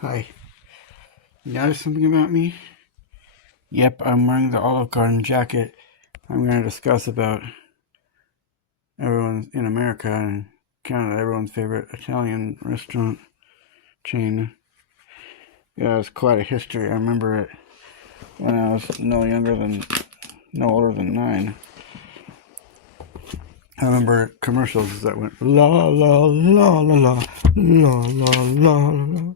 Hi. You notice something about me? Yep, I'm wearing the Olive Garden jacket. I'm going to discuss about everyone in America and Canada, everyone's favorite Italian restaurant chain. Yeah, it's quite a history. I remember it when I was no older than 9. I remember commercials that went la la la la la la la la la.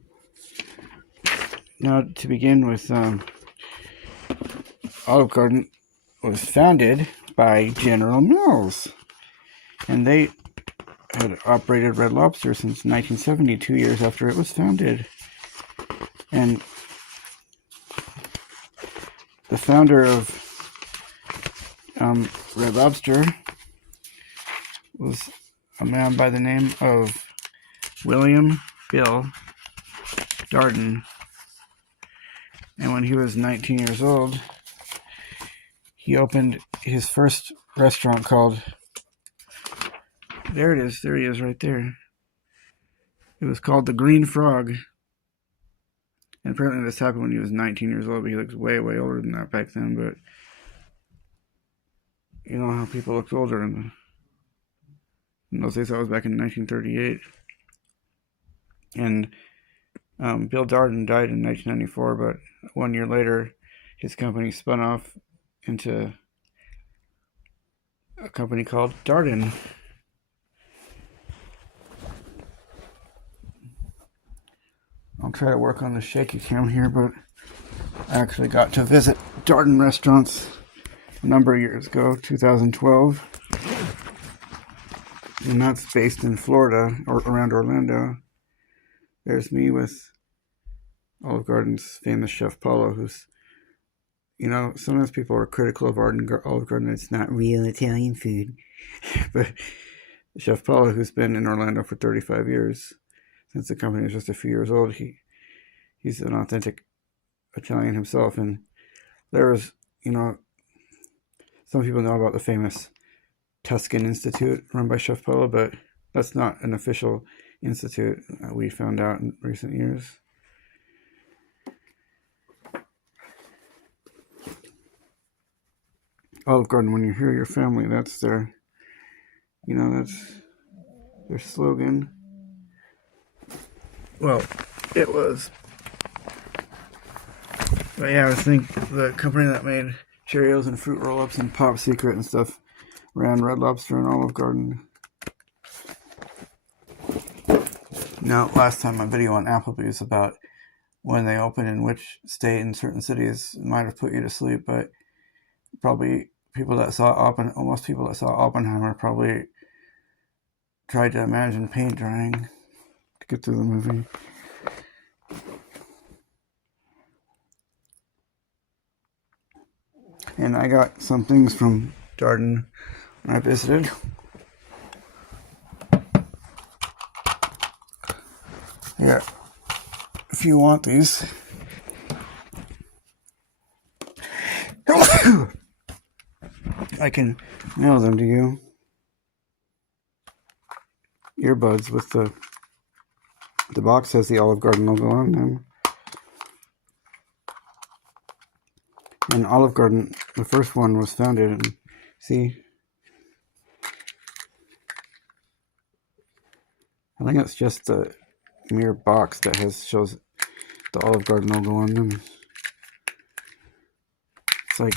Now, to begin with, Olive Garden was founded by General Mills, and they had operated Red Lobster since 1970, 2 years after it was founded. And the founder of Red Lobster was a man by the name of William Bill Darden. And when he was 19 years old, he opened his first restaurant called, there he is right there. It was called the Green Frog. And apparently this happened when he was 19 years old, but he looks way, way older than that back then. But you know how people looked older in those days. That was back in 1938. And Bill Darden died in 1994, but 1 year later, his company spun off into a company called Darden. I'll try to work on the shaky cam here, but I actually got to visit Darden restaurants a number of years ago, 2012. And that's based in Florida, or around Orlando. There's me with Olive Garden's famous chef Paulo, who's, sometimes people are critical of Olive Garden. It's not real Italian food. But Chef Paulo, who's been in Orlando for 35 years, since the company was just a few years old, he's an authentic Italian himself. And there was, some people know about the famous Tuscan Institute run by Chef Paulo, but that's not an official institute, we found out in recent years. Olive Garden, when you hear your family, that's their, that's their slogan. Well, it was. But yeah, I think the company that made Cheerios and Fruit Roll-Ups and Pop Secret and stuff ran Red Lobster and Olive Garden. Now, last time my video on Applebee's about when they opened in which state in certain cities might have put you to sleep, but probably most people that saw Oppenheimer probably tried to imagine paint drying to get through the movie. And I got some things from Darden when I visited. Yeah, if you want these. I can mail them to you. Earbuds with the box has the Olive Garden logo on them. And Olive Garden, the first one, was founded in, see? I think it's just the mere box that shows the Olive Garden logo on them. It's like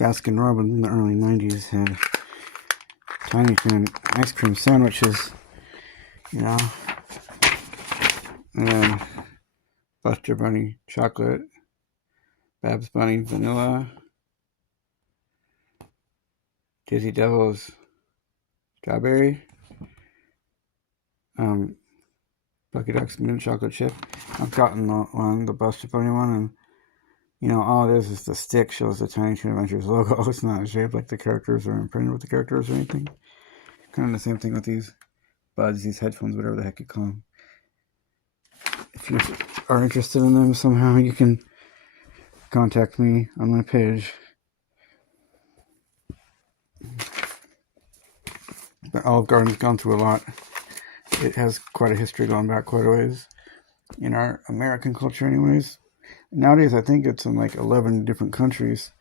Baskin Robbins in the early 90s had Tiny Toon ice cream sandwiches, And then Buster Bunny chocolate, Babs Bunny vanilla, Dizzy Devil's strawberry, Bucky Duck's mint chocolate chip. I've gotten the Buster Bunny one, and all it is the stick shows the Tiny Toon Adventures logo. It's not shaped like the characters or imprinted with the characters or anything. Kind of the same thing with these buds, these headphones, whatever the heck you call them. If you are interested in them somehow, you can contact me on my page. But Olive Garden's gone through a lot. It has quite a history going back quite a ways. in our American culture anyways. Nowadays, I think it's in like 11 different countries.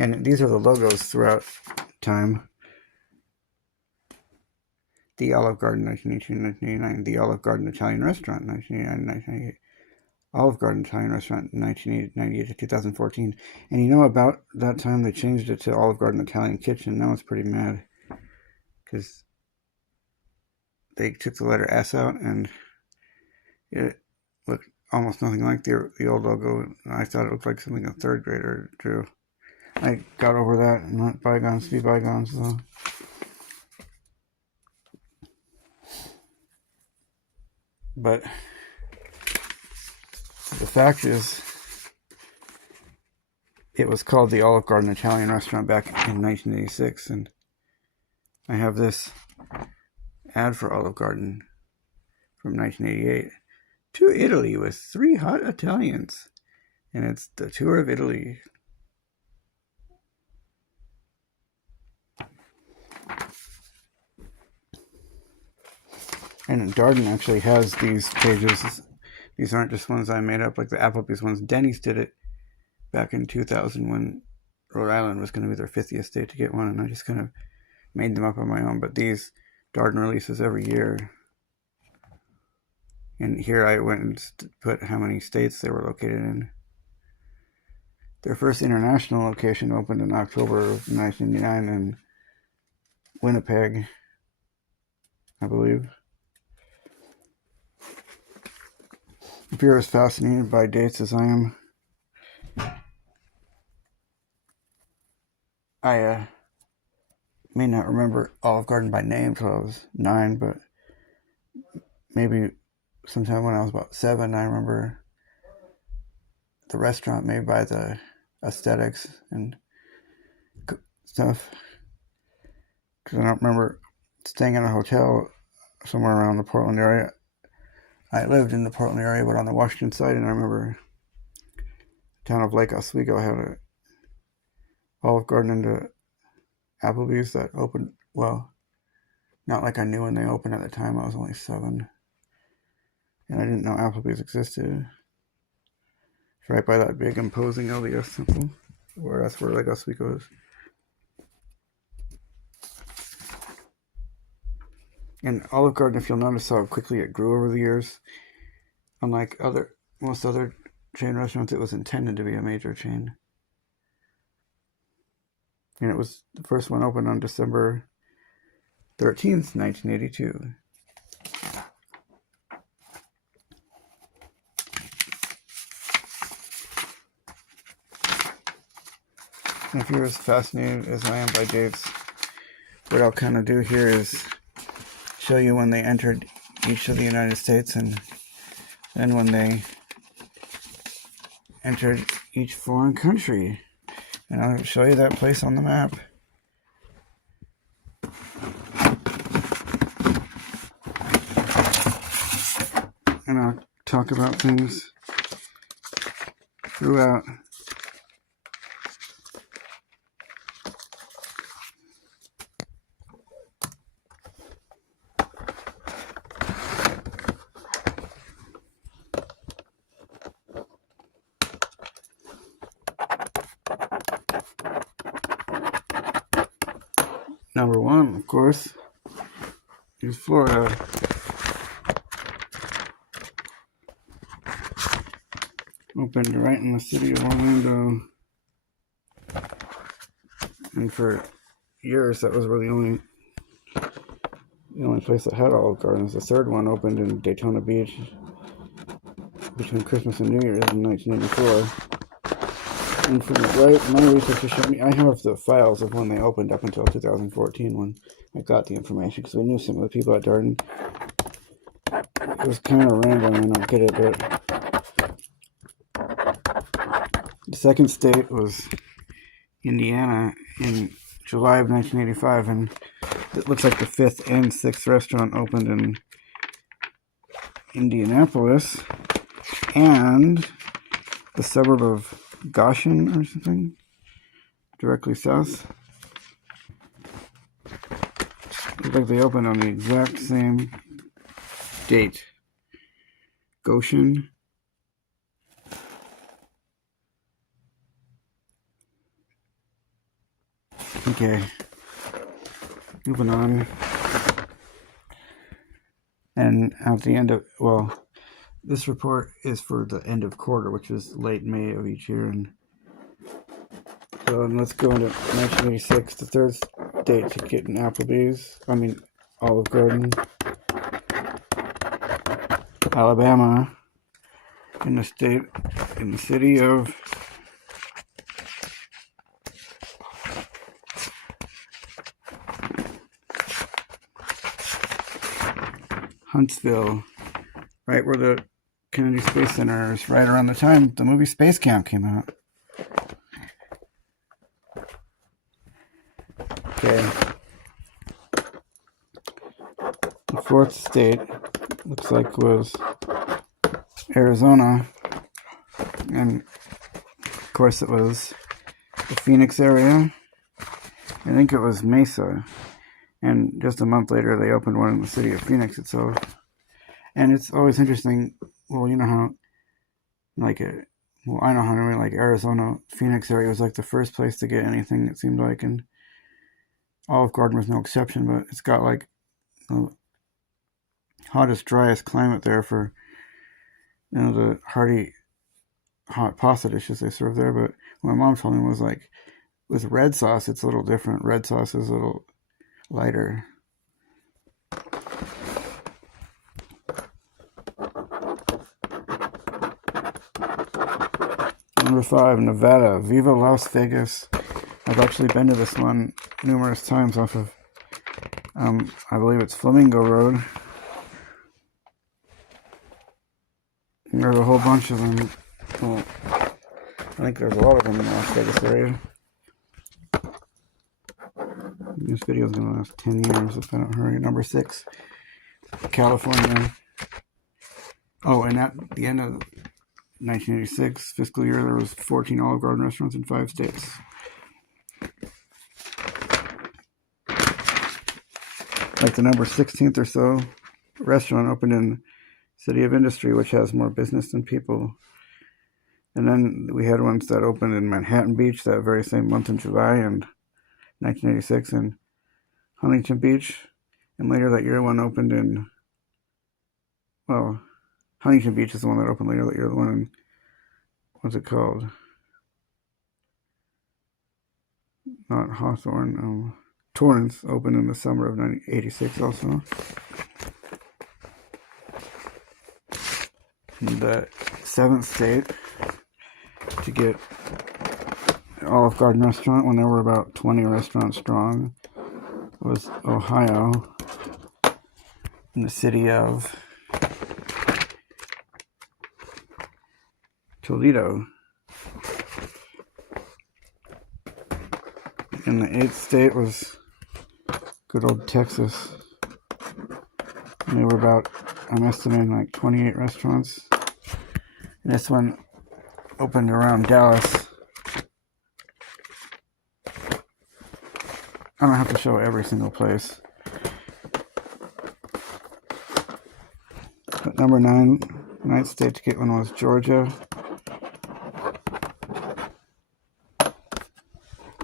And these are the logos throughout time. The Olive Garden, 1982-1989. The Olive Garden Italian Restaurant, 1989-1998. Olive Garden Italian Restaurant, 1998 to 2014. And you know, about that time, they changed it to Olive Garden Italian Kitchen. Now it's pretty mad. Because they took the letter S out, and it looked almost nothing like the old logo. I thought it looked like something a third grader drew. I got over that and let bygones be bygones, though. But the fact is, it was called the Olive Garden Italian Restaurant back in 1986, and I have this ad for Olive Garden from 1988. To Italy with 3 hot Italians. And it's the tour of Italy. And Darden actually has these pages. These aren't just ones I made up like the Applebee's ones. Denny's did it back in 2000 when Rhode Island was going to be their 50th state to get one, and I just kind of made them up on my own. But these Darden releases every year. And here I went and put how many states they were located in. Their first international location opened in October of 1999 in Winnipeg, I believe. If you're as fascinated by dates as I am, I may not remember Olive Garden by name till I was 9, but maybe sometime when I was about 7, I remember the restaurant maybe by the aesthetics and stuff. Because I don't remember staying in a hotel somewhere around the Portland area. I lived in the Portland area, but on the Washington side, and I remember the town of Lake Oswego had a Olive Garden and Applebee's that opened, well, not like I knew when they opened at the time. I was only 7. And I didn't know Applebee's existed. It's right by that big imposing LDS temple, where that's where Lake Oswego is. And Olive Garden, if you'll notice how quickly it grew over the years, unlike most other chain restaurants, it was intended to be a major chain. And it was the first one opened on December 13th, 1982. And if you're as fascinated as I am by dates, what I'll kind of do here is show you when they entered each of the United States, and then when they entered each foreign country. And I'll show you that place on the map. And I'll talk about things throughout. Number 1, of course, is Florida. Opened right in the city of Orlando. And for years, that was really the only place that had Olive Gardens. The third one opened in Daytona Beach between Christmas and New Year's in 1984. And from my research has shown me, I have the files of when they opened up until 2014 when I got the information, because we knew some of the people at Darden. It was kind of random, I don't get it, but the second state was Indiana in July of 1985, and it looks like the 5th and 6th restaurant opened in Indianapolis, and the suburb of Goshen or something, directly south. Looks like they opened on the exact same date. Goshen. Okay. Moving on. And at the end of, well, this report is for the end of quarter, which is late May of each year. And so let's go into 1986, the third state to get an Applebee's. Olive Garden. Alabama. In the city of Huntsville, right where the Kennedy Space Center is, right around the time the movie Space Camp came out. Okay. The fourth state looks like was Arizona, and of course it was the Phoenix area. I think it was Mesa, and just a month later they opened one in the city of Phoenix itself. And it's always interesting. Well, you know how, I know how Arizona, Phoenix area was like the first place to get anything, it seemed like, and Olive Garden was no exception. But it's got like the hottest, driest climate there for the hearty hot pasta dishes they serve there. But what my mom told me was like with red sauce, it's a little different. Red sauce is a little lighter. Number 5, Nevada, Viva Las Vegas. I've actually been to this one numerous times off of, I believe it's Flamingo Road. There's a whole bunch of them. Well, I think there's a lot of them in the Las Vegas area. This video is going to last 10 years if I don't hurry. Number 6, California. Oh, and at the end of 1986 fiscal year, there was 14 Olive Garden restaurants in 5 states. Like the number 16th or so restaurant opened in City of Industry, which has more business than people. And then we had ones that opened in Manhattan Beach that very same month in July in 1986, and Huntington Beach. And later that year, one opened in, Huntington Beach is the one that opened later that year. The one in, what's it called? Not Hawthorne. Torrance opened in the summer of 1986 also. And the 7th state to get an Olive Garden restaurant when there were about 20 restaurants strong was Ohio, in the city of Toledo. And the 8th state was good old Texas. And they were about, I'm estimating, like 28 restaurants. And this one opened around Dallas. I don't have to show every single place. But number 9, 9th state to get one was Georgia.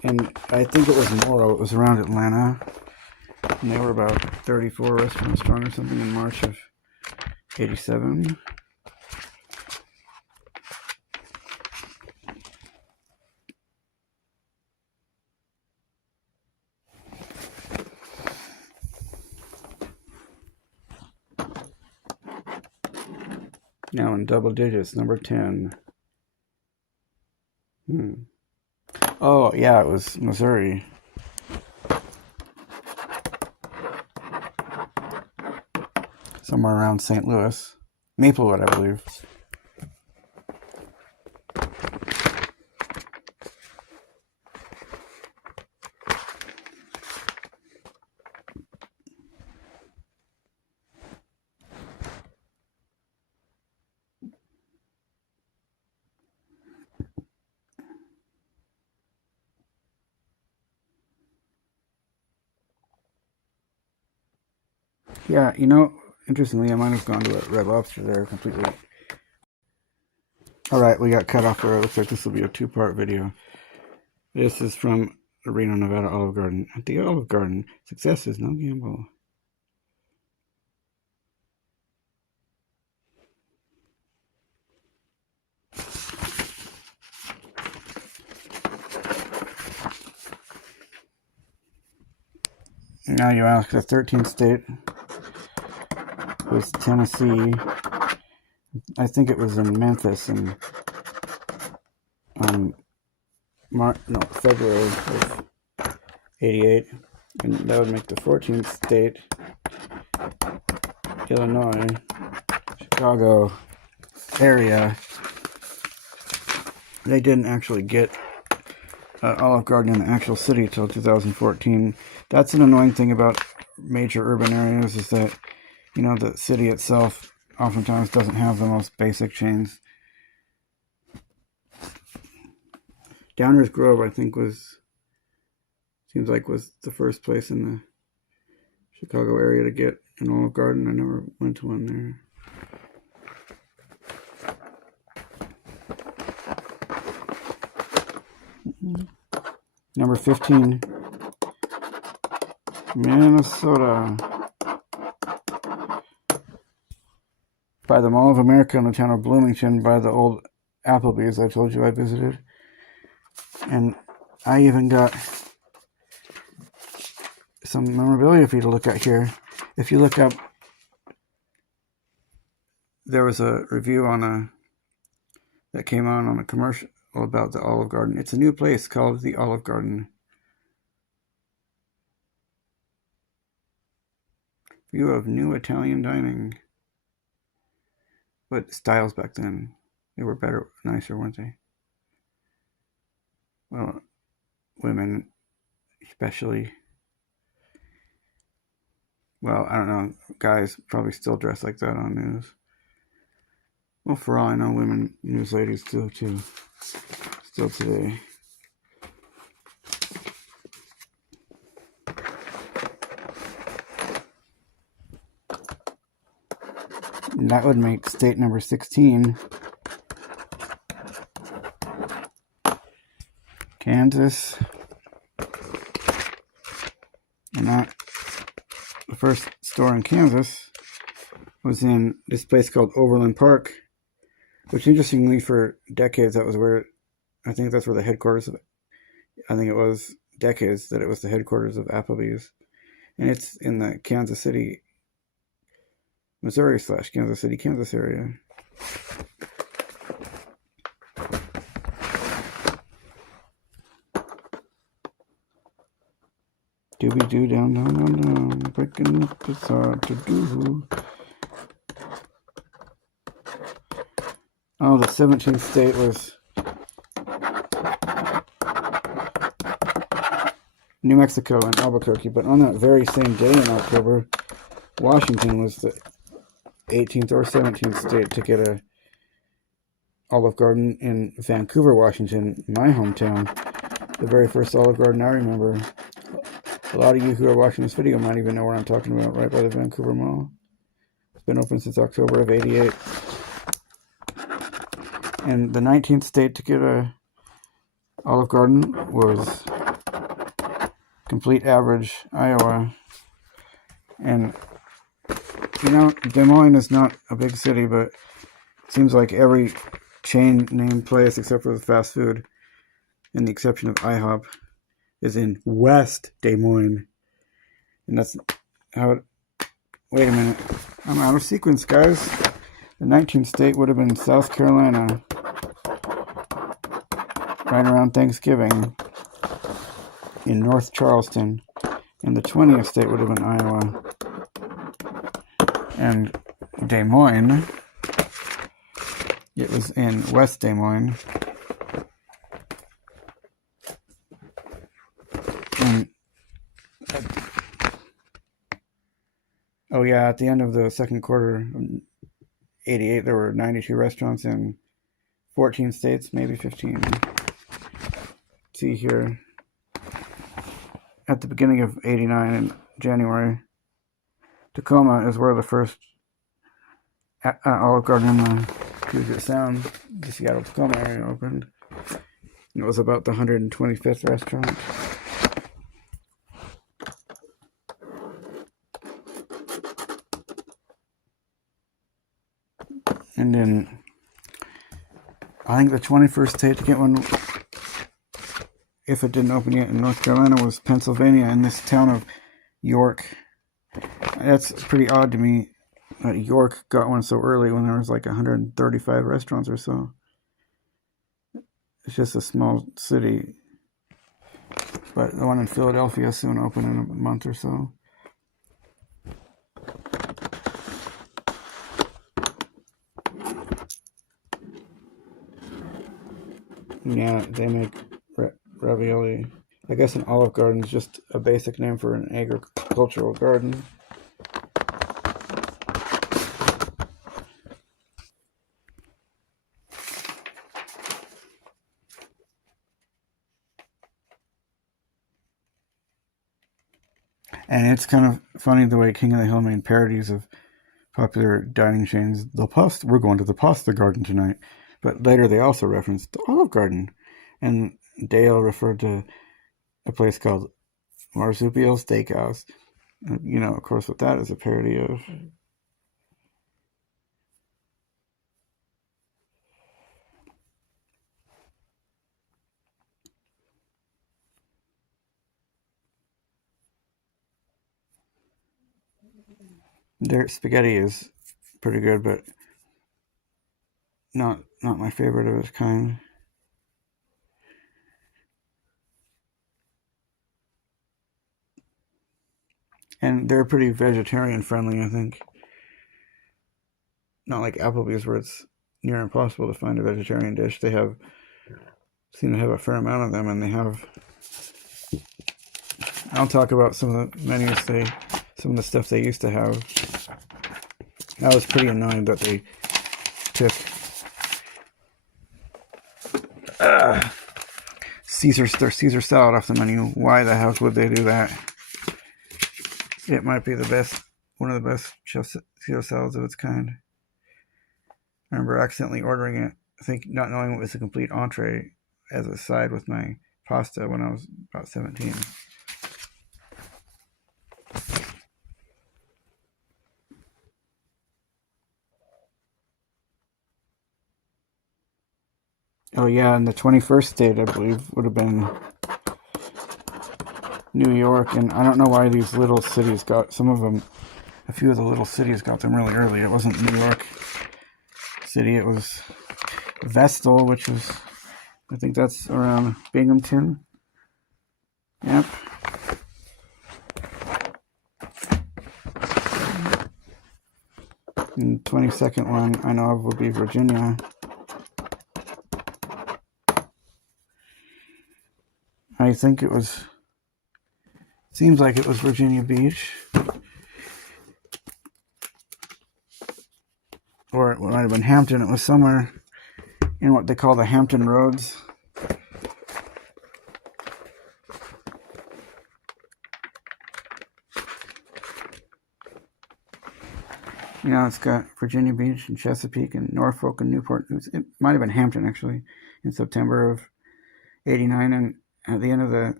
And I think it was Morrow. It was around Atlanta. And they were about 34 restaurants strong or something in March of 87. Now in double digits, number 10. Oh, yeah, it was Missouri. Somewhere around St. Louis. Maplewood, I believe. Yeah, interestingly, I might have gone to a Red Lobster there completely. Alright, we got cut off there. It looks like this will be a two-part video. This is from Reno, Nevada Olive Garden. At the Olive Garden, success is no gamble. Now you ask, the 13th state was Tennessee. I think it was in Memphis in February of 88. And that would make the 14th state Illinois, Chicago area. They didn't actually get Olive Garden in the actual city till 2014. That's an annoying thing about major urban areas, is that the city itself oftentimes doesn't have the most basic chains. Downers Grove, I think, was the first place in the Chicago area to get an Olive Garden. I never went to one there. Number 15, Minnesota. By the Mall of America in the town of Bloomington, by the old Applebee's I told you I visited. And I even got some memorabilia for you to look at here. If you look up, there was a review that came on a commercial about the Olive Garden. It's a new place called the Olive Garden. View of new Italian dining. But styles back then, they were better, nicer, weren't they? Well, women especially. Well, I don't know. Guys probably still dress like that on news. Well, for all I know, women news ladies do too. Still today. And that would make state number 16 Kansas. And the first store in Kansas was in this place called Overland Park, which interestingly for decades that was where, I think that's where the headquarters of, I think it was decades that it was the headquarters of Applebee's. And it's in the Kansas City, Missouri / Kansas City, Kansas area. Doobie-doo, down, down, down, down, breaking up it's hard to do. Oh, the 17th state was New Mexico and Albuquerque, but on that very same day in October, Washington was the 18th or 17th state to get a Olive Garden in Vancouver, Washington, my hometown. The very first Olive Garden I remember. A lot of you who are watching this video might even know what I'm talking about, right by the Vancouver Mall. It's been open since October of 88. And the 19th state to get a Olive Garden was Complete Average, Iowa. And Des Moines is not a big city, but it seems like every chain named place except for the fast food, and the exception of IHOP, is in West Des Moines. And that's how it... Wait a minute. I'm out of sequence, guys. The 19th state would have been South Carolina. Right around Thanksgiving. In North Charleston. And the 20th state would have been Iowa. And Des Moines, it was in West Des Moines. And oh yeah, at the end of the second quarter, 88, there were 92 restaurants in 14 states, maybe 15. See here, at the beginning of 89 in January, Tacoma is where the first Olive Garden in the Puget Sound, the Seattle-Tacoma area opened. It was about the 125th restaurant. And then I think the 21st state to get one, if it didn't open yet in North Carolina, was Pennsylvania, in this town of York. That's pretty odd to me that York got one so early when there was like 135 restaurants or so. It's just a small city. But the one in Philadelphia soon open in a month or so. Yeah, they make ravioli. I guess an Olive Garden is just a basic name for an agricultural garden. And it's kind of funny the way King of the Hill made parodies of popular dining chains. We're going to the Pasta Garden tonight. But later they also referenced the Olive Garden. And Dale referred to a place called Marsupial Steakhouse. You know, of course, what that is a parody of. Their spaghetti is pretty good, but not my favorite of its kind. And they're pretty vegetarian friendly, I think. Not like Applebee's where it's near impossible to find a vegetarian dish. They seem to have a fair amount of them, and they have. I'll talk about some of the menus some of the stuff they used to have. I was pretty annoyed that they took Caesar salad off the menu. Why the hell would they do that? It might be one of the best Caesar salads of its kind. I remember accidentally ordering it, not knowing it was a complete entree as a side with my pasta when I was about 17. Oh yeah, and the 21st state, I believe, would have been New York. And I don't know why these little cities got some of them. A few of the little cities got them really early. It wasn't New York City. It was Vestal, which was, I think that's around Binghamton. Yep. And the 22nd one I know of would be Virginia. I think seems like it was Virginia Beach. Or it might have been Hampton. It was somewhere in what they call the Hampton Roads. You know, it's got Virginia Beach and Chesapeake and Norfolk and Newport. It might have been Hampton, actually, in September of 89. And at the end of the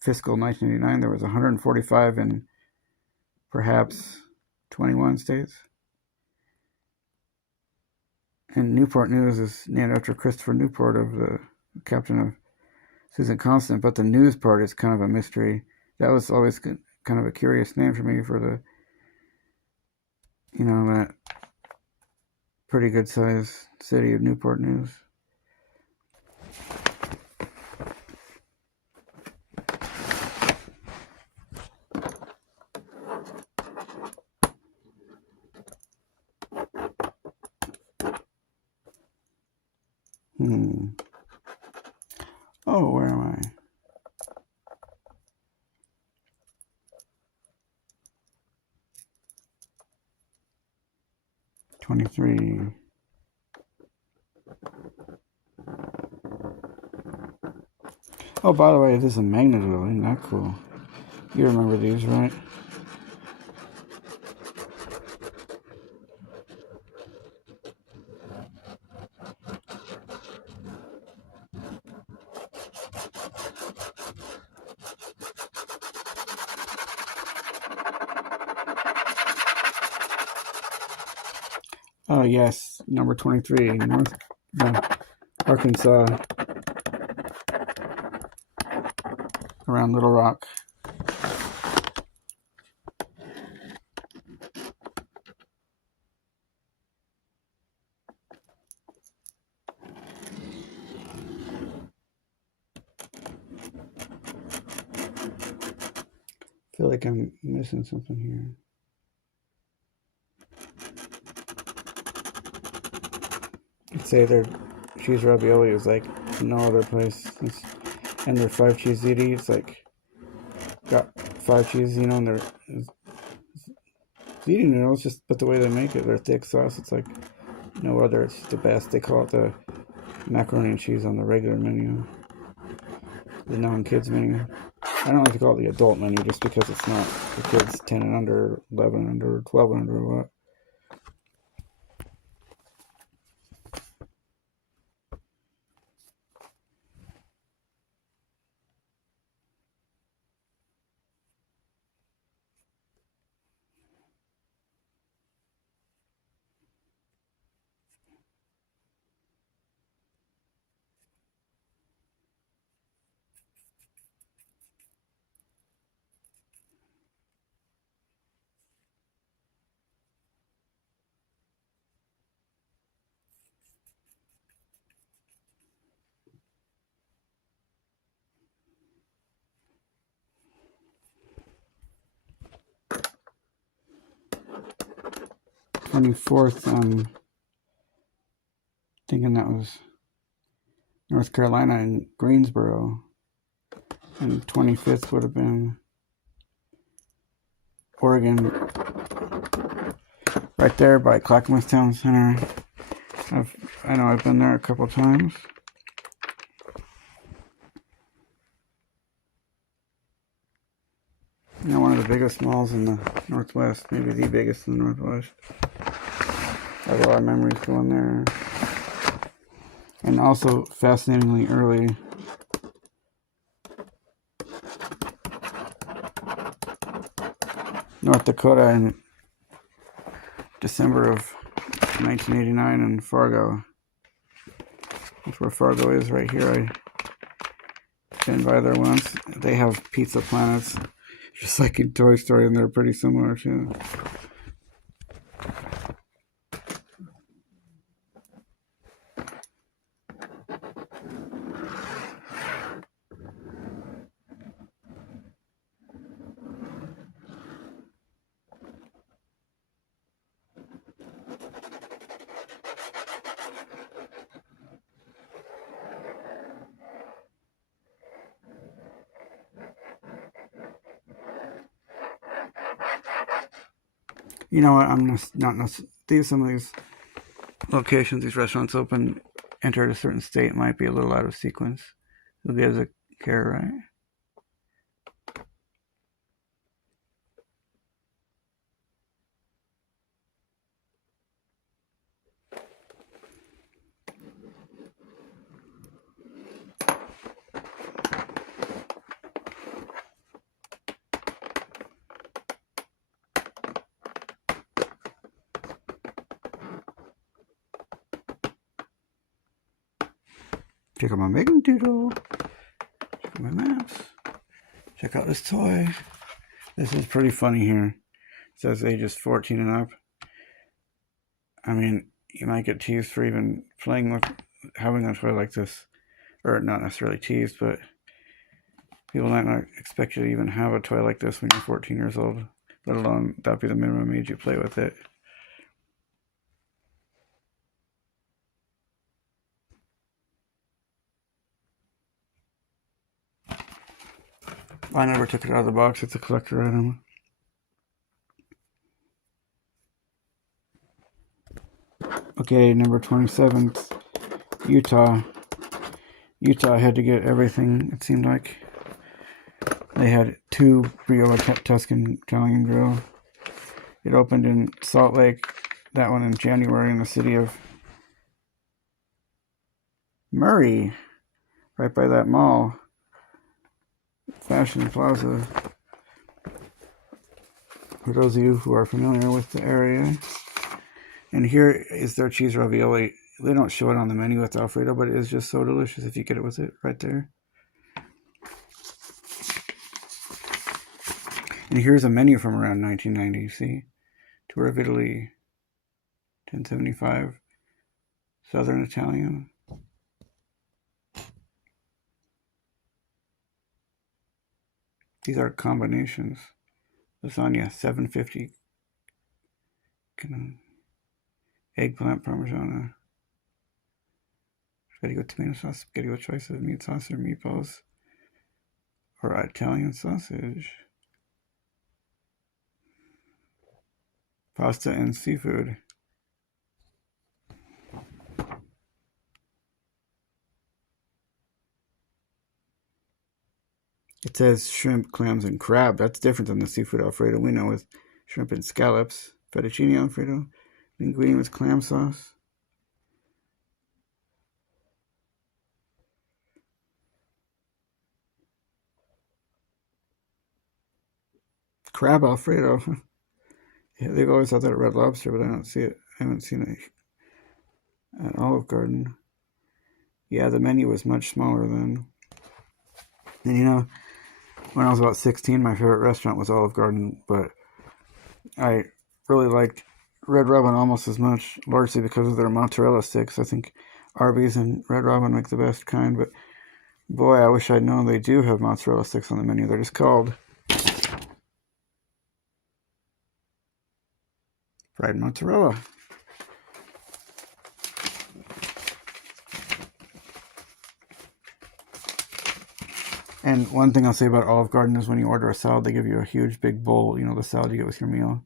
fiscal 1989, there was 145 in perhaps 21 states. And Newport News is named after Christopher Newport, of the captain of Susan Constant. But the news part is kind of a mystery. That was always kind of a curious name for me, for that pretty good sized city of Newport News. Oh, where am I? '23. Oh, by the way, this is a Magnetville. Isn't that cool? You remember these, right? Oh, yes, number 23, North Arkansas, around Little Rock. I feel like I'm missing something here. I'd say their cheese ravioli is like no other place. And their 5-cheese ziti, it's like got 5 cheese, and their ziti noodles, just but the way they make it, their thick sauce, it's like no other. It's the best. They call it the macaroni and cheese on the regular menu, the non-kids menu. I don't like to call it the adult menu just because it's not for kids 10 and under, 11 and under, 12 and under, or what. "24th," I'm thinking that was North Carolina and Greensboro, and 25th would have been Oregon, right there by Clackamas Town Center. I know I've been there a couple times. One of the biggest malls in the Northwest, maybe the biggest in the Northwest. I have a lot of memories going there. And also, fascinatingly early, North Dakota in December of 1989 in Fargo. That's where Fargo is right here. I've been by there once. They have Pizza Planets, just like in Toy Story, and they're pretty similar too. You know what? I'm just not. Some of these locations, these restaurants enter a certain state, might be a little out of sequence. Who gives a care, right? Check out my Megan Doodle. Check out my maps. Check out this toy. This is pretty funny here. It says ages 14 and up. I mean, you might get teased for even playing with having a toy like this. Or not necessarily teased, but people might not expect you to even have a toy like this when you're 14 years old, let alone that be the minimum age you play with it. I never took it out of the box. It's a collector item. Okay, number 27, Utah. Utah had to get everything, it seemed like. They had 2 Briola Tuscan Italian Grill. It opened in Salt Lake, that one in January, in the city of Murray, right by that mall, Fashion Plaza. For those of you who are familiar with the area, And here is their cheese ravioli. They don't show it on the menu with Alfredo, but it is just so delicious if you get it with it right there. And here's a menu from around 1990, see? Tour of Italy, 1075, Southern Italian. These are combinations. Lasagna, $7.50. Eggplant Parmigiana. Spaghetti with tomato sauce, spaghetti with choice of meat sauce or meatballs, or Italian sausage. Pasta and seafood. It says shrimp, clams, and crab. That's different than the seafood Alfredo we know with shrimp and scallops. Fettuccine Alfredo. Linguine with clam sauce. Crab Alfredo. Yeah, they've always had that at Red Lobster, but I don't see it. I haven't seen it at Olive Garden. Yeah, the menu was much smaller then. And you know, when I was about 16, my favorite restaurant was Olive Garden, but I really liked Red Robin almost as much, largely because of their mozzarella sticks. I think Arby's and Red Robin make the best kind, but boy, I wish I'd known they do have mozzarella sticks on the menu. They're just called fried mozzarella. And one thing I'll say about Olive Garden is when you order a salad, they give you a huge big bowl, you know, the salad you get with your meal.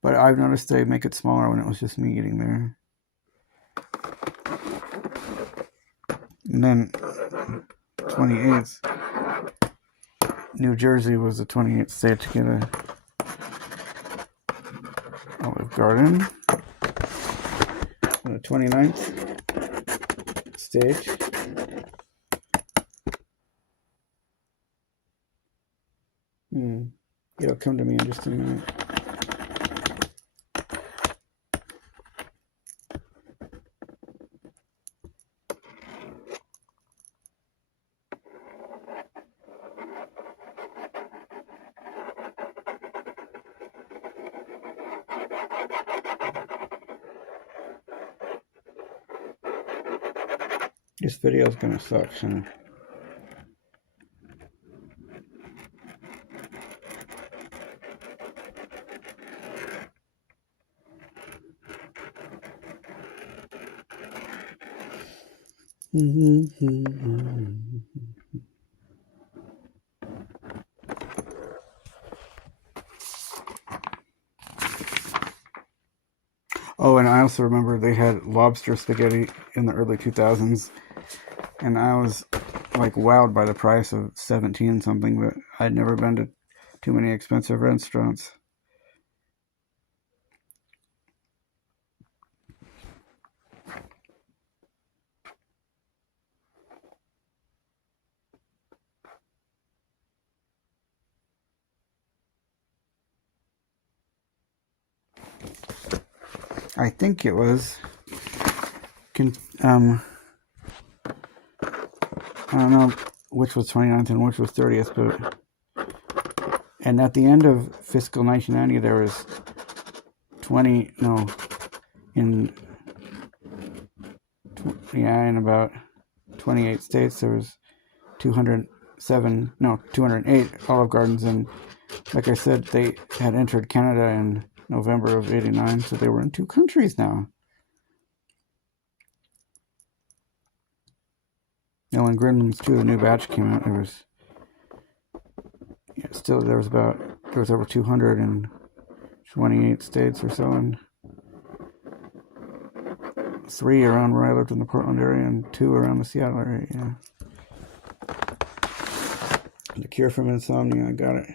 But I've noticed they make it smaller when it was just me eating there. And then 28th, New Jersey was the 28th state to get a Olive Garden. The 29th state. It'll come to me in just a minute. This video is gonna suck, so. Oh, and I also remember they had lobster spaghetti in the early 2000s, and I was like wowed by the price of 17 something, but I'd never been to too many expensive restaurants. I think it was, I don't know which was 29th and which was 30th, but, and at the end of fiscal 1990, there was in about 28 states, there was 208 Olive Gardens, and like I said, they had entered Canada in November of '89, so they were in 2 countries now. Now, when Gremlins 2, the new batch came out, there was over 200 in 28 states or so, and 3 around where I lived in the Portland area, and 2 around the Seattle area. Yeah. The Cure from Insomnia, I got it.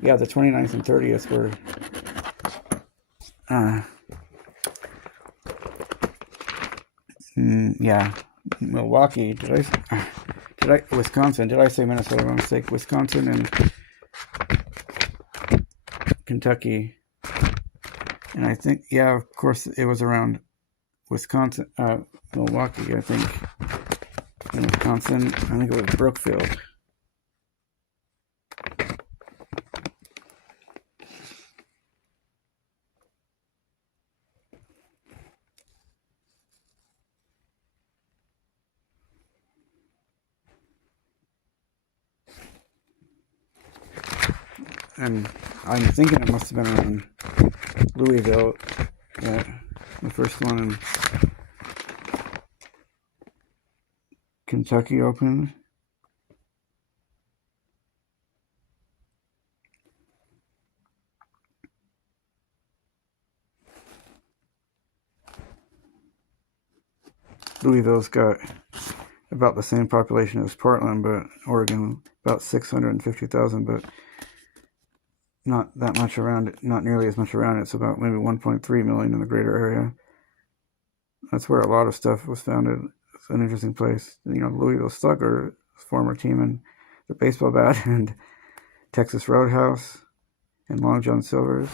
Yeah, the 29th and 30th were yeah, Milwaukee. Wisconsin. Did I say Minnesota by mistake? Wisconsin and Kentucky. And I think, yeah, of course, it was around Wisconsin, Milwaukee, I think. In Wisconsin, I think it was Brookfield. And I'm thinking it must have been around Louisville, the first one in Kentucky opened. Louisville's got about the same population as Portland, but Oregon about 650,000, but not that much around it, not nearly as much around it. It's about maybe 1.3 million in the greater area. That's where a lot of stuff was founded. It's an interesting place. You know, Louisville Slugger, former team in the baseball bat, and Texas Roadhouse, and Long John Silver's.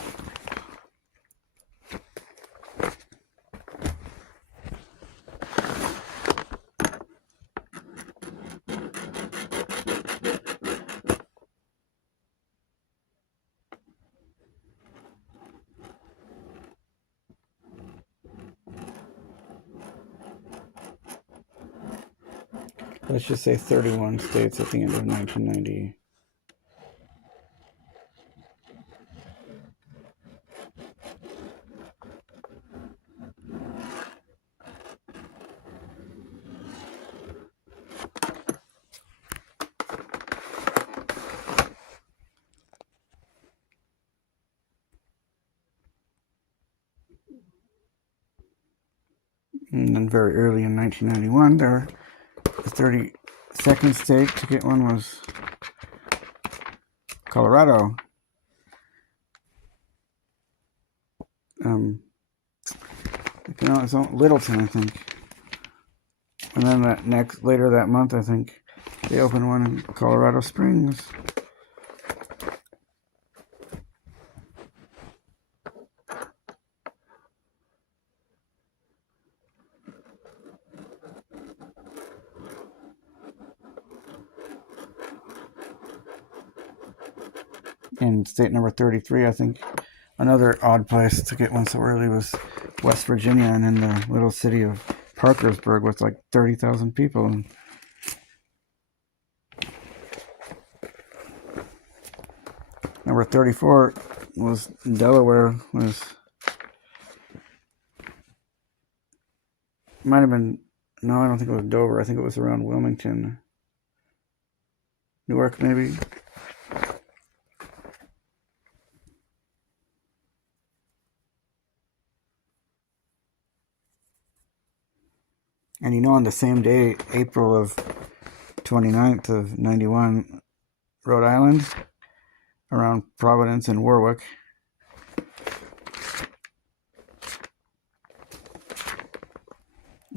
Let's just say 31 states at the end of 1990. And then very early in 1991, the 32nd state to get one was Colorado. It's Littleton, I think. And then later that month, I think they opened one in Colorado Springs. And state number 33, I think, another odd place to get one so early was West Virginia, and in the little city of Parkersburg with like 30,000 people. Number 34 was Delaware. Might have been, no, I don't think it was Dover. I think it was around Wilmington, Newark, maybe. And you know, on the same day, April of 29th of 91, Rhode Island, around Providence and Warwick,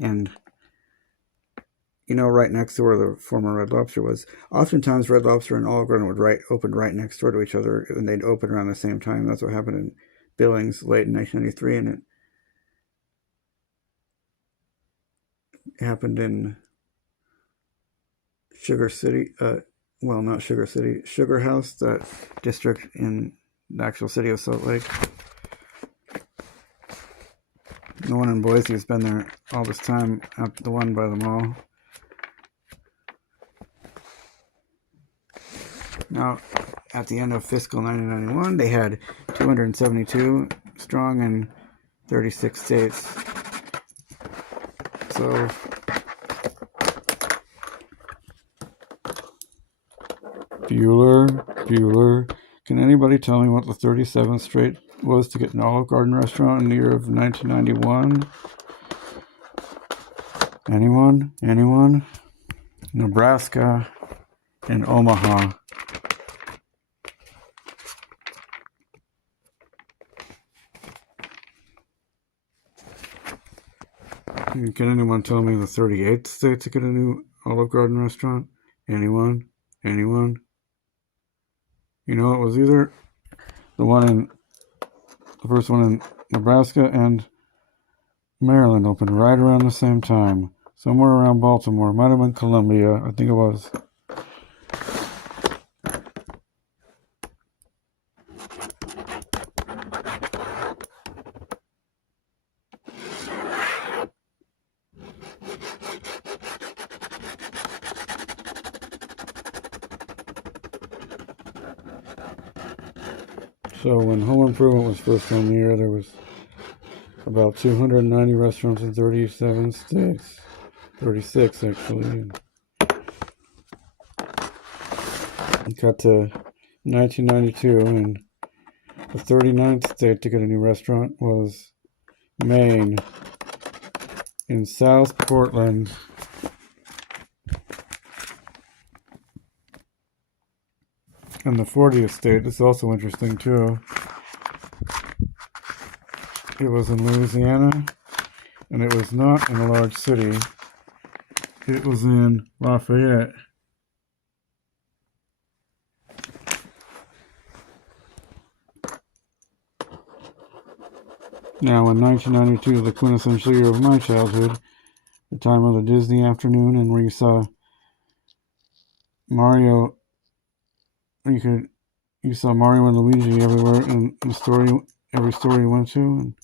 and you know, right next to where the former Red Lobster was. Oftentimes, Red Lobster and Olive Garden would open right next door to each other, and they'd open around the same time. That's what happened in Billings late in 1993, and it happened in Sugar City. Well, not Sugar City, Sugar House, that district in the actual city of Salt Lake. The one in Boise has been there all this time, the one by the mall. Now, at the end of fiscal 1991, they had 272 strong in 36 states. So, Bueller, can anybody tell me what the 37th state was to get an Olive Garden restaurant in the year of 1991? Anyone? Nebraska and Omaha. Can anyone tell me the 38th state to get a new Olive Garden restaurant? Anyone? You know, it was either the one in The first one in Nebraska and Maryland opened right around the same time. Somewhere around Baltimore. Might have been Columbia. I think it was. So when Home Improvement was first on the air, there was about 290 restaurants in 37 states. 36 actually. It got to 1992, and the 39th state to get a new restaurant was Maine in South Portland. And the 40th state is also interesting too. It was in Louisiana, and it was not in a large city. It was in Lafayette. Now, in 1992, the quintessential year of my childhood, the time of the Disney afternoon, and where you saw Mario, you saw Mario and Luigi everywhere in the story, every store you went to. And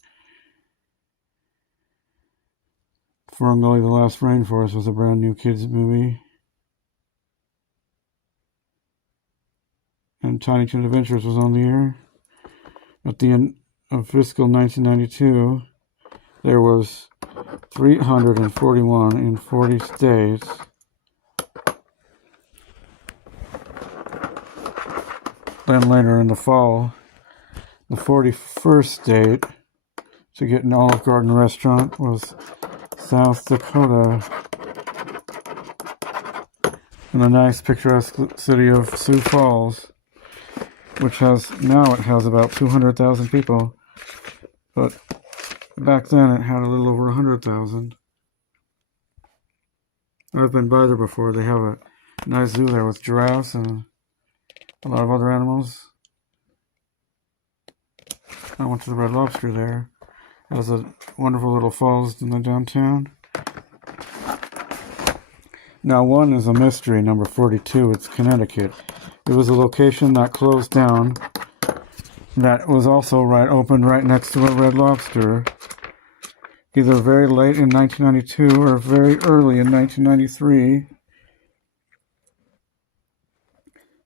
Ferngully the Last Rainforest was a brand new kids movie. And Tiny Toon Adventures was on the air. At the end of fiscal 1992, there was 341 in 40 states. Then later in the fall, the 41st state to get an Olive Garden restaurant was South Dakota, in the nice picturesque city of Sioux Falls, which has about 200,000 people, but back then it had a little over 100,000. I've been by there before. They have a nice zoo there with giraffes and a lot of other animals. I went to the Red Lobster there. It has a wonderful little falls in the downtown. Now, one is a mystery, number 42. It's Connecticut. It was a location that closed down that was also opened right next to a Red Lobster, either very late in 1992 or very early in 1993.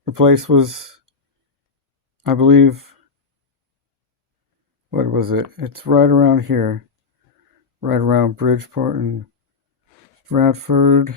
The place was, I believe, what was it? It's right around here, right around Bridgeport and Stratford.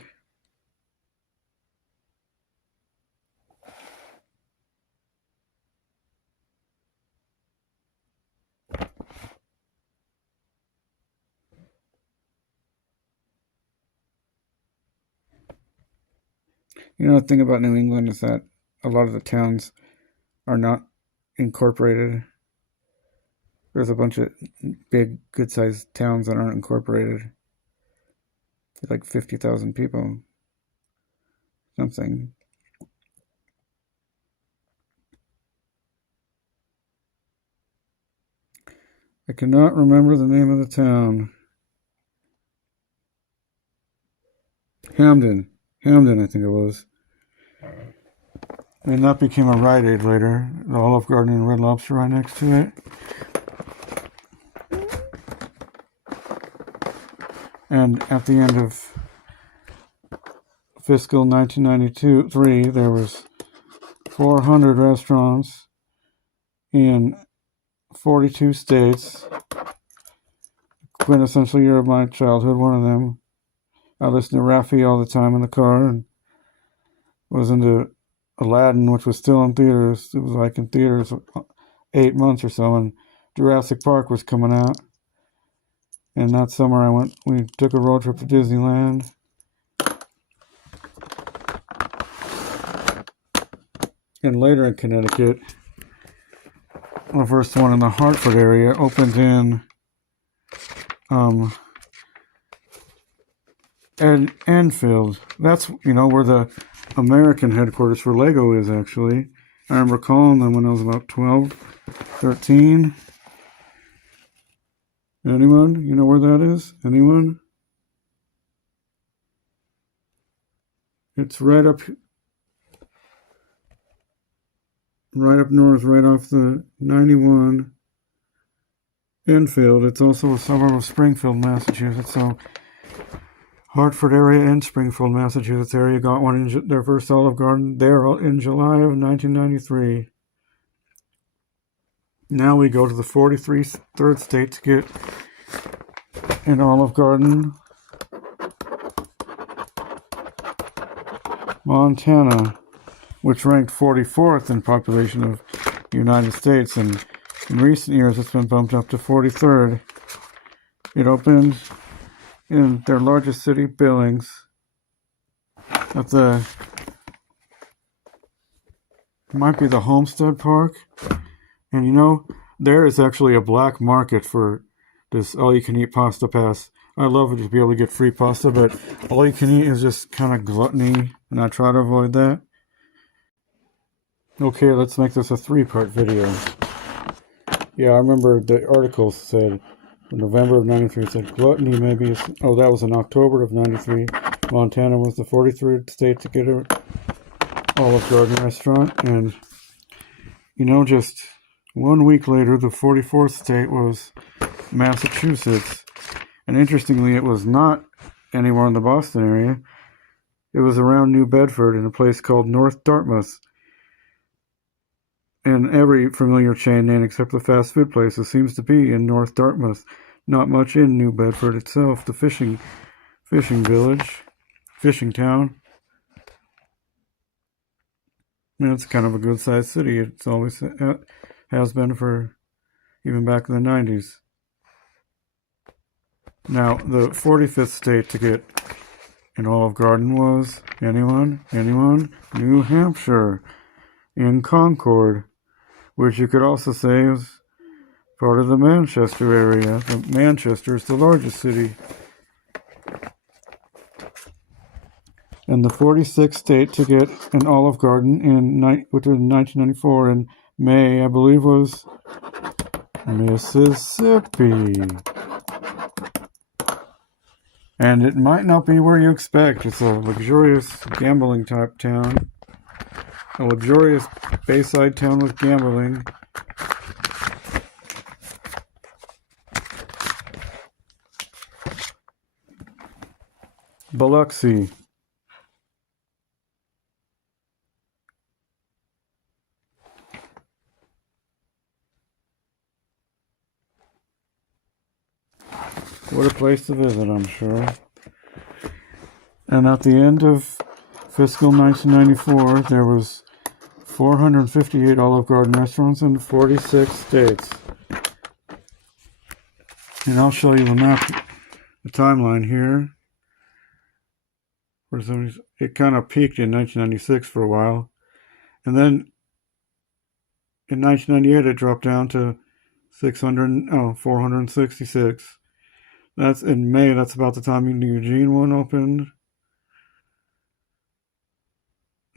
You know, the thing about New England is that a lot of the towns are not incorporated. There's a bunch of big, good-sized towns that aren't incorporated. Like 50,000 people. Something. I cannot remember the name of the town. Hamden, I think it was. And that became a Rite Aid later. The Olive Garden and Red Lobster right next to it. And at the end of fiscal 1992-3, there was 400 restaurants in 42 states. Quintessential year of my childhood, one of them. I listened to Raffi all the time in the car and was into Aladdin, which was still in theaters. It was like in theaters 8 months or so, and Jurassic Park was coming out. And that summer we took a road trip to Disneyland. And later in Connecticut, the first one in the Hartford area opened in Enfield. That's, where the American headquarters for Lego is, actually. I remember calling them when I was about 12, 13. Anyone? You know where that is? Anyone? It's right up north, right off the 91 Enfield. It's also a suburb of Springfield, Massachusetts. So Hartford area and Springfield, Massachusetts area got one in their first Olive Garden there in July of 1993. Now we go to the 43rd state to get an Olive Garden. Montana, which ranked 44th in population of the United States, and in recent years it's been bumped up to 43rd. It opened in their largest city, Billings, at the, might be the Homestead Park. And you know, there is actually a black market for this all-you-can-eat pasta pass. I love it to be able to get free pasta, but all-you-can-eat is just kind of gluttony, and I try to avoid that. Okay, let's make this a 3-part video. Yeah, I remember the article said, in November of 93, it said gluttony maybe, oh, that was in October of 93. Montana was the 43rd state to get an Olive Garden restaurant, and, you know, just 1 week later, the 44th state was Massachusetts. And interestingly, it was not anywhere in the Boston area. It was around New Bedford in a place called North Dartmouth. And every familiar chain name except the fast food places seems to be in North Dartmouth. Not much in New Bedford itself, the fishing village, fishing town. And it's kind of a good-sized city. It's always has been for even back in the 90s. Now, the 45th state to get an Olive Garden was, anyone? New Hampshire, in Concord, which you could also say is part of the Manchester area. Manchester is the largest city. And the 46th state to get an Olive Garden which was in 1994 in May, I believe, was Mississippi. And it might not be where you expect. It's a luxurious gambling type town. A luxurious bayside town with gambling. Biloxi. What a place to visit, I'm sure. And at the end of fiscal 1994, there was 458 Olive Garden restaurants in 46 states. And I'll show you the map, the timeline here. It kind of peaked in 1996 for a while. And then in 1998, it dropped down to 466. That's in May. That's about the time the Eugene one opened.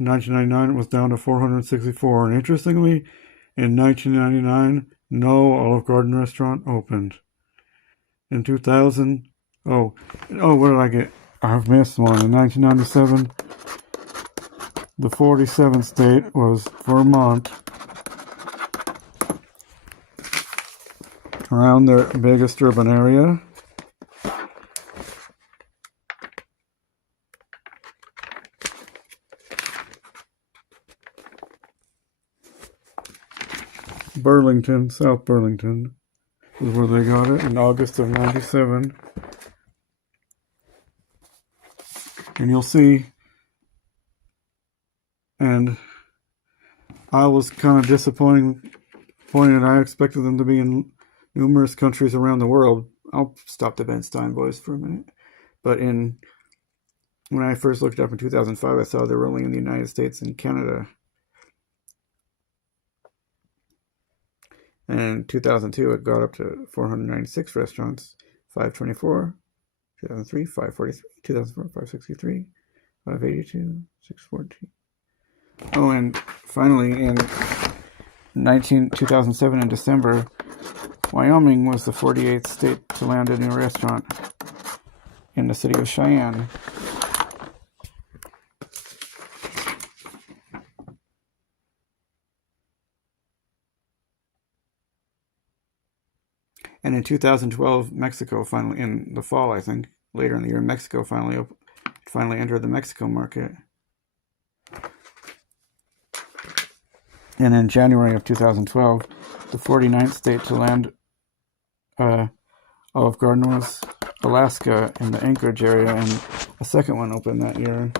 In 1999, it was down to 464. And interestingly, in 1999, no Olive Garden restaurant opened. In 2000, what did I get? I've missed one. In 1997, the 47th state was Vermont. Around their biggest urban area. Burlington, South Burlington, is where they got it in August of 97. And you'll see, and I was kind of disappointed. I expected them to be in numerous countries around the world. I'll stop the Ben Stein voice for a minute. But when I first looked up in 2005, I saw they were only in the United States and Canada. And in 2002, it got up to 496 restaurants, 524, 2003, 543, 2004, 563, 582, 614. Oh, and finally in 2007 in December, Wyoming was the 48th state to land a new restaurant in the city of Cheyenne. And in 2012, Mexico finally, in the fall, I think, later in the year, Mexico finally entered the Mexico market. And in January of 2012, the 49th state to land Olive Garden was Alaska in the Anchorage area, and a second one opened that year.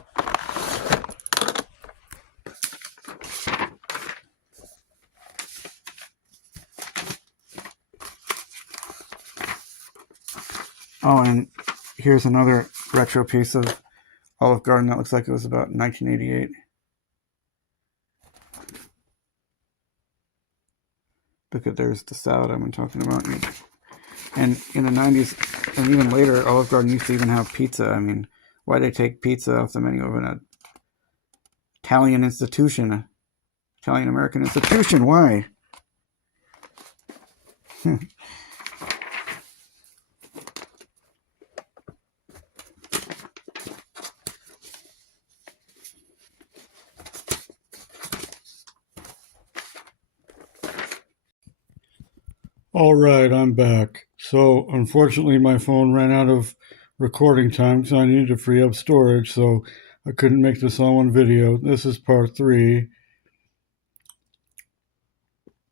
Oh, and here's another retro piece of Olive Garden that looks like it was about 1988. Look at, there's the salad I've been talking about. And in the 90s, and even later, Olive Garden used to even have pizza. I mean, why they take pizza off the menu of an Italian institution, Italian-American institution? Why? All right, I'm back. So, unfortunately, my phone ran out of recording time, so I needed to free up storage, so I couldn't make this all one video. This is part 3.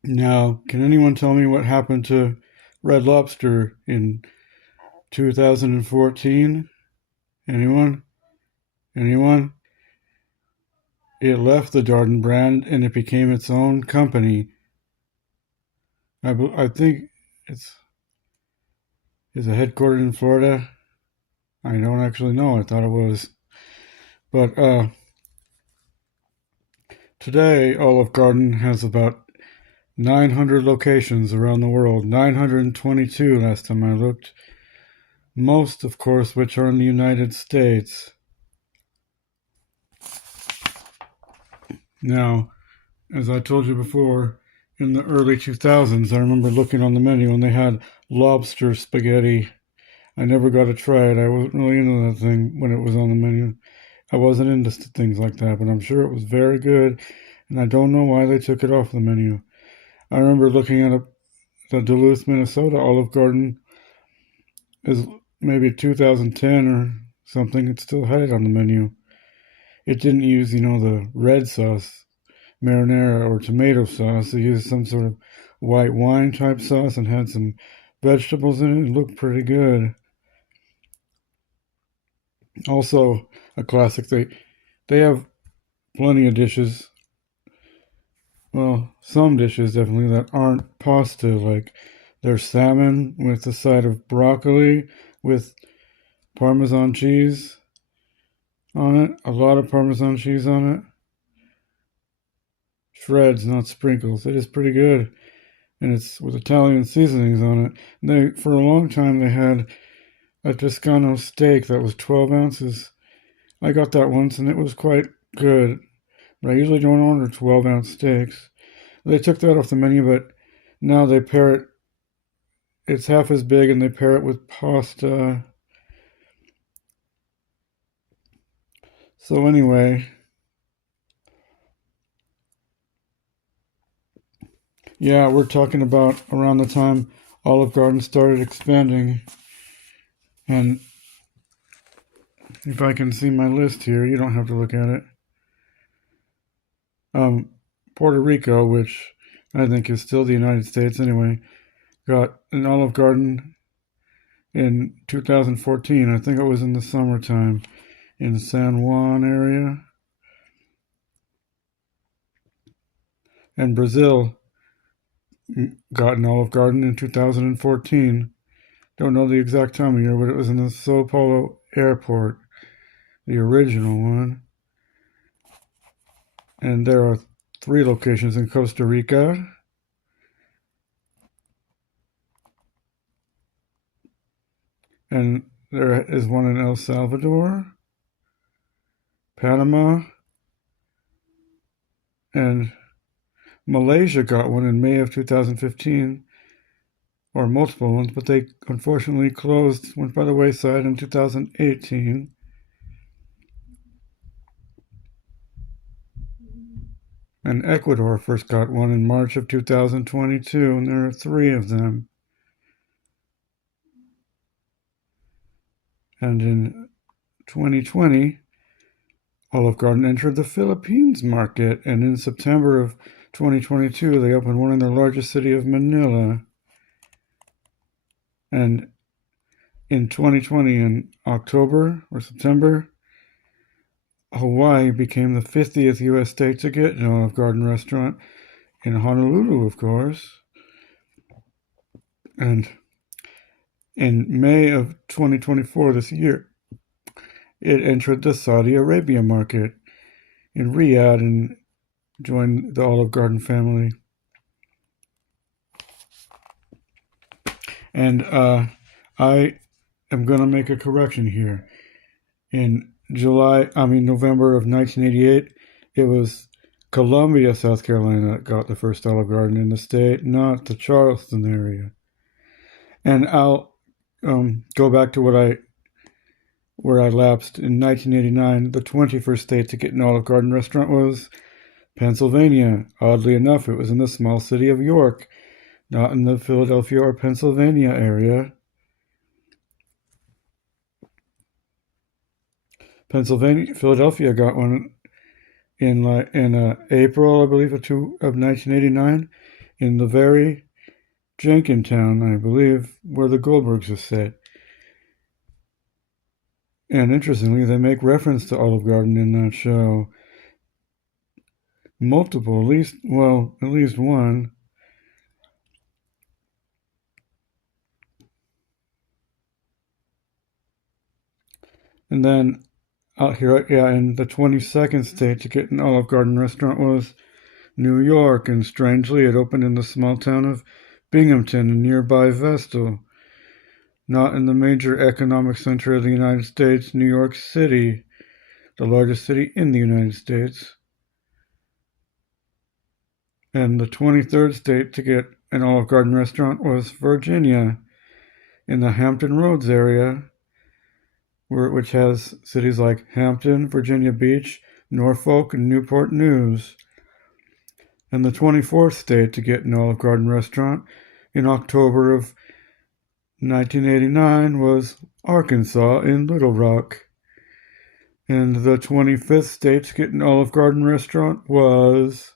Now, can anyone tell me what happened to Red Lobster in 2014? Anyone? Anyone? It left the Darden brand and it became its own company. I think is it headquartered in Florida? I don't actually know. I thought it was. But today, Olive Garden has about 900 locations around the world. 922 last time I looked. Most, of course, which are in the United States. Now, as I told you before, in the early 2000s, I remember looking on the menu and they had lobster spaghetti. I never got to try it. I wasn't really into that thing when it was on the menu. I wasn't into things like that, but I'm sure it was very good, and I don't know why they took it off the menu. I remember looking at the Duluth, Minnesota Olive Garden is maybe 2010 or something. It still had it on the menu. It didn't use, the red sauce, marinara or tomato sauce. It used some sort of white wine type sauce and had some vegetables in it. It looked pretty good. Also, a classic. They have plenty of dishes. Well, some dishes definitely that aren't pasta. Like their salmon with a side of broccoli with Parmesan cheese on it. A lot of Parmesan cheese on it. Shreds, not sprinkles. It is pretty good. And it's with Italian seasonings on it. For a long time, they had a Toscano steak that was 12 ounces. I got that once, and it was quite good. But I usually don't order 12-ounce steaks. They took that off the menu, but now they pair it. It's half as big, and they pair it with pasta. So anyway, yeah, we're talking about around the time Olive Garden started expanding. And if I can see my list here, you don't have to look at it. Puerto Rico, which I think is still the United States anyway, got an Olive Garden in 2014. I think it was in the summertime in San Juan area. And Brazil got an Olive Garden in 2014. Don't know the exact time of year, but it was in the Sao Paulo airport, the original one. And there are 3 locations in Costa Rica. And there is one in El Salvador, Panama, and Malaysia got one in May of 2015. or multiple ones, but they unfortunately closed, went by the wayside in 2018. And Ecuador first got one in March of 2022, and there are 3 of them. And in 2020, Olive Garden entered the Philippines market, and in September of 2022, they opened one in their largest city of Manila. And in 2020, in October or September, Hawaii became the 50th U.S. state to get an Olive Garden restaurant, in Honolulu, of course. And in May of 2024, this year, it entered the Saudi Arabia market in Riyadh and joined the Olive Garden family. And I am going to make a correction here. In November of 1988, it was Columbia, South Carolina that got the first Olive Garden in the state, not the Charleston area. And I'll go back to where I lapsed. In 1989, the 21st state to get an Olive Garden restaurant was Pennsylvania. Oddly enough, it was in the small city of York, not in the Philadelphia or Pennsylvania area. Philadelphia got one in April, I believe, of 1989, in the very Jenkintown, I believe, where the Goldbergs are set. And interestingly, they make reference to Olive Garden in that show. Multiple, at least one. And then out here, in the 22nd state to get an Olive Garden restaurant was New York, and strangely, it opened in the small town of Binghamton in nearby Vestal, not in the major economic center of the United States, New York City, the largest city in the United States. And the 23rd state to get an Olive Garden restaurant was Virginia, in the Hampton Roads area, which has cities like Hampton, Virginia Beach, Norfolk, and Newport News. And the 24th state to get an Olive Garden restaurant in October of 1989 was Arkansas in Little Rock. And the 25th state to get an Olive Garden restaurant was,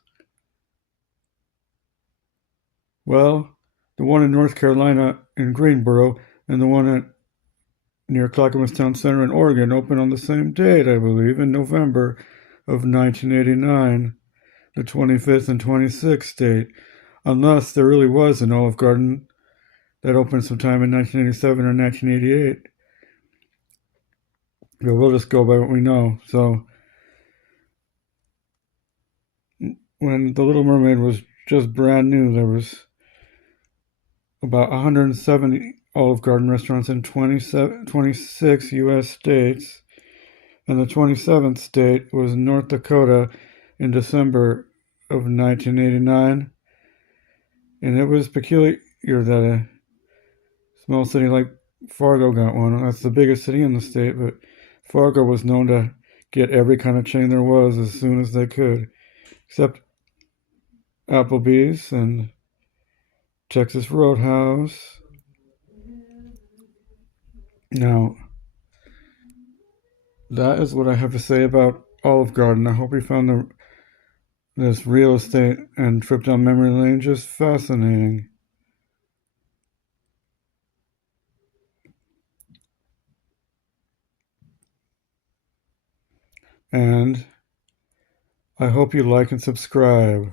well, the one in North Carolina in Greensboro, and the one near Clackamas Town Center in Oregon opened on the same date, I believe, in November of 1989, the 25th and 26th state, unless there really was an Olive Garden that opened sometime in 1987 or 1988. But we'll just go by what we know. So when The Little Mermaid was just brand new, there was about 170 Olive Garden restaurants in 26 U.S. states, and the 27th state was North Dakota in December of 1989. And it was peculiar that a small city like Fargo got one. That's the biggest city in the state, but Fargo was known to get every kind of chain there was as soon as they could, except Applebee's and Texas Roadhouse. Now, that is what I have to say about Olive Garden. I hope you found this real estate and trip down memory lane just fascinating. And I hope you like and subscribe.